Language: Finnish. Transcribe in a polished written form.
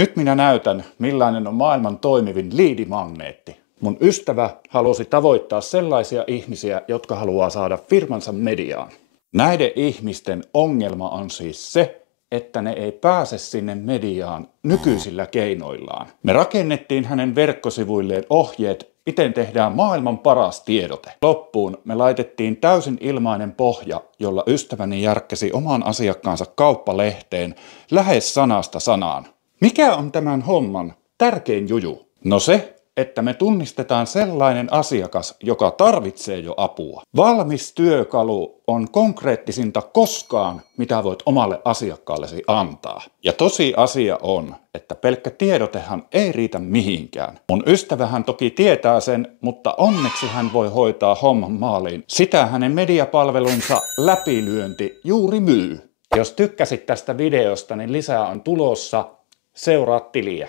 Nyt minä näytän, millainen on maailman toimivin liidimagneetti. Mun ystävä halusi tavoittaa sellaisia ihmisiä, jotka haluaa saada firmansa mediaan. Näiden ihmisten ongelma on siis se, että ne ei pääse sinne mediaan nykyisillä keinoillaan. Me rakennettiin hänen verkkosivuilleen ohjeet, miten tehdään maailman paras tiedote. Loppuun me laitettiin täysin ilmainen pohja, jolla ystäväni järkkäsi oman asiakkaansa kauppalehteen lähes sanasta sanaan. Mikä on tämän homman tärkein juju? No se, että me tunnistetaan sellainen asiakas, joka tarvitsee jo apua. Valmis työkalu on konkreettisinta koskaan, mitä voit omalle asiakkaallesi antaa. Ja tosiasia on, että pelkkä tiedotehan ei riitä mihinkään. Mun ystävähän toki tietää sen, mutta onneksi hän voi hoitaa homman maaliin. Sitä hänen mediapalvelunsa läpilyönti juuri myy. Jos tykkäsit tästä videosta, niin lisää on tulossa. Seuraa tiliä.